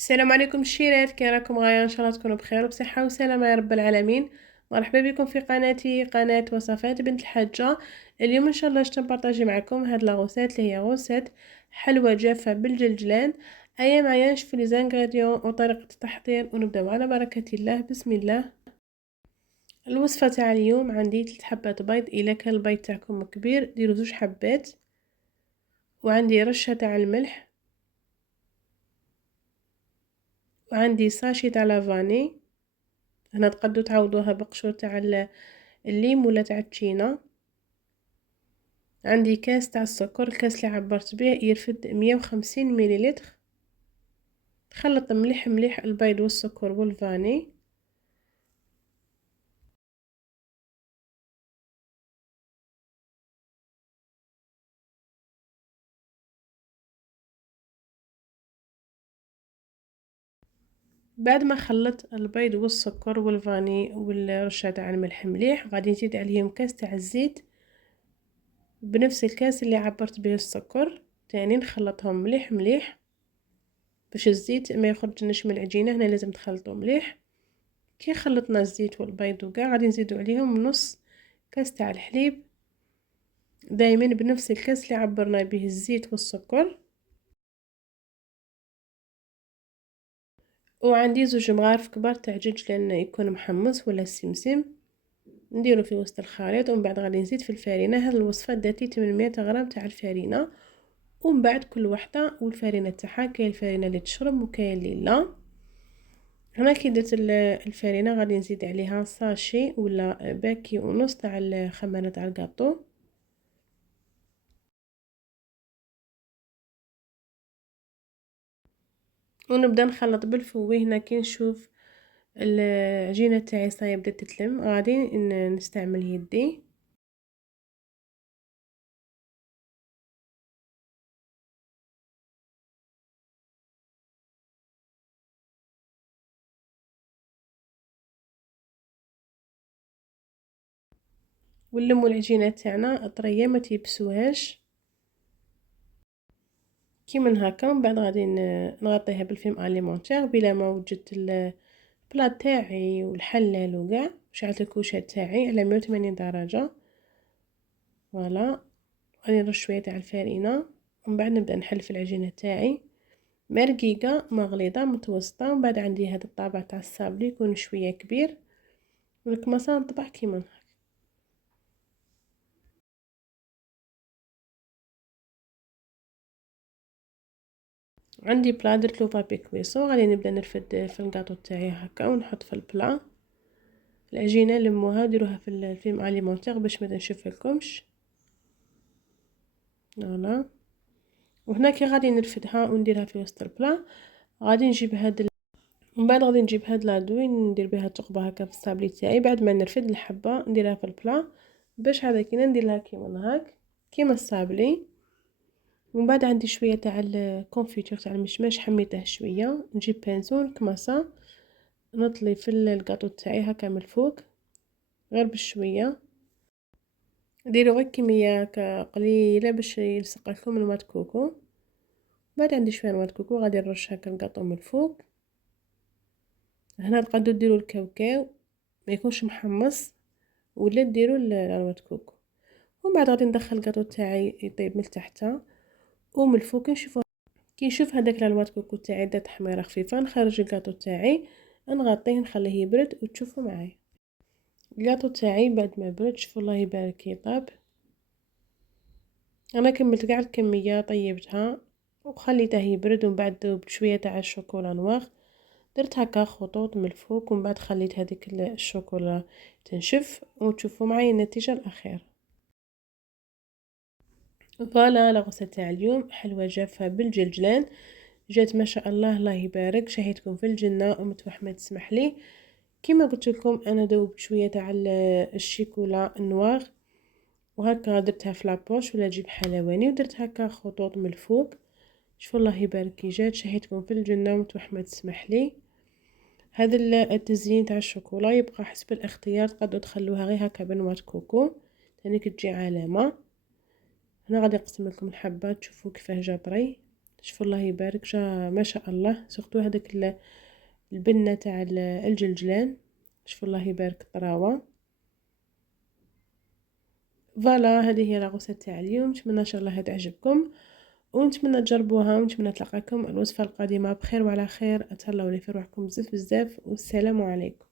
السلام عليكم الشيرات، كي راكم غاية؟ ان شاء الله تكونوا بخير وبصحه وسلامه يا رب العالمين. مرحبا بكم في قناتي، قناه وصفات بنت الحاجه. اليوم ان شاء الله شتا نبارطاجي معكم هاد لاغوسيت اللي هي غوسيت حلوى جافه بالجلجلان. ايا معايا نشوفوا لي زانغريديون وطريقه التحضير ونبداو على بركه الله. بسم الله. الوصفه تاع اليوم عندي 3 حبات بيض، الا كان البيض تاعكم كبير ديروا 2 حبات، وعندي رشه تاع الملح، وعندي ساشي تاع لافاني. هنا تقدروا تعوضوها بقشور تاع الليم ولا تاع التشينا. عندي كاس تاع السكر، الكاس اللي عبرت به يرفد 150 مليلتر. تخلط مليح مليح البيض والسكر والفاني. بعد ما خلطت البيض والسكر والفاني والرشه تاع الملح مليح، غادي نزيد عليهم كاس تاع الزيت بنفس الكاس اللي عبرت به السكر. تاني نخلطهم مليح مليح باش الزيت ما يخرجناش من العجينه. هنا لازم تخلطوا مليح. كي خلطنا الزيت والبيض وكاع غادي نزيدوا عليهم نص كاس تاع الحليب، دايما بنفس الكاس اللي عبرنا به الزيت والسكر. وعندي 2 مغارف كبار تاع جلجلان يكون محمص ولا سمسم، نديرو في وسط الخليط. ومن بعد غادي نزيد في الفارينه. هذه الوصفه داتي 800 غرام تاع الفارينه، ومن بعد كل وحده والفارينه تاعها. كاين الفارينه اللي تشرب وكاين اللي لا. هنا كي درت الفارينه غادي نزيد عليها ساشي ولا باكي ونص تاع الخمانه تاع الكاطو. ونبدا نخلط بالفوي. هنا كي نشوف العجينه تاعي صايب بدات تتلم، غادي نستعمل يدي. ونلمو العجينه تاعنا طريه ما تيبسوهاش كيما هكا. ومن بعد غادي نغطيها بالفيلم اليمونتير. بلا ما وجدت البلاط تاعي والحلال وكاع، شعلت الكوشه تاعي على 180 درجه. فوالا غادي نرش شويه تاع الفارينه، ومن بعد نبدا نحلف العجينه تاعي ما رقيقه ما غليظه متوسطه. ومن بعد عندي هذا الطابع تاع الصابلي يكون شويه كبير، والكماسه نطبع كيما هكا. عندي بلا درت له بابي كويسون. غادي نبدا نرفد في الكاطو تاعي هكا ونحط في البلا العجينه. لموها ديروها في الفيلم اليمونتير باش ما تنشفلكمش. فوالا. وهنا كي غادي نرفدها ونديرها في وسط البلا، غادي نجيب من بعد غادي نجيب هاد لادوي ندير بها ثقبه هكا في الصابلي تاعي. بعد ما نرفد الحبه نديرها في البلا باش هذا كي ندير لها كيما هاك كيما الصابلي. ومن بعد عندي شويه تاع الكونفيتور تاع المشماش، حميته شويه. نجيب بانسون كماسه نطلي في الكاطو تاعي هكا من الفوق غير بشويه. ديروا غير كميه قليله باش يلصق لكم نواه كوكو. بعد عندي شويه نواه كوكو غادي نرش هكا الكاطو من الفوق. هنا تقدروا ديروا الكاوكاو ما يكونش محمص، ولا ديروا نواه كوكو. ومن بعد غادي ندخل الكاطو تاعي يطيب من تحت ومن الفوق. نشوفوا كي نشوف هذاك نواه كوكو تاعي دات تحميره خفيفه، نخرج الكاطو تاعي نغطيه نخليه يبرد وتشوفوا معايا. الكاطو تاعي بعد ما برد شوفوا الله يبارك يطاب. انا كملت كاع الكميه طيبتها وخليته يبرد. ومن بعد ذوبت شويه تاع الشوكولا نواغ، درت هكا خطوط من الفوق. ومن بعد خليت هذيك الشوكولا تنشف وتشوفوا معايا النتيجه الاخيره. فوالا الغوصه تاع اليوم حلوه جافه بالجلجلان، جات ما شاء الله الله يبارك. شهيتكم في الجنه ومتوحمه تسمح لي. كما قلت لكم انا ذوبت شويه تاع الشيكولا النواغ وهكا درتها في لابوش ولا جيب حلواني، ودرت هكا خطوط من الفوق. شوفوا الله يبارك كي جات. شهيتكم في الجنه ومتوحمه تسمح لي. هذا التزيين تاع الشوكولا يبقى حسب الاختيار، تقدروا تخلوها غير هكا بنواه كوكو تاني كتجي علامه. هنا غادي نقسم لكم الحبات تشوفوا كيفاه جا طري. شوفوا الله يبارك، جا ما شاء الله. سورتو هذاك البنه تاع الجلجلان، شوفوا الله يبارك الطراوه. فوالا هذه هي لاغوسيت تاع اليوم. نتمنى ان شاء الله تعجبكم، ونتمنى تجربوها، ونتمنى تلقاكم الوصفه القادمه بخير وعلى خير. اتهلاو لي في روحكم بزاف بزاف، والسلام عليكم.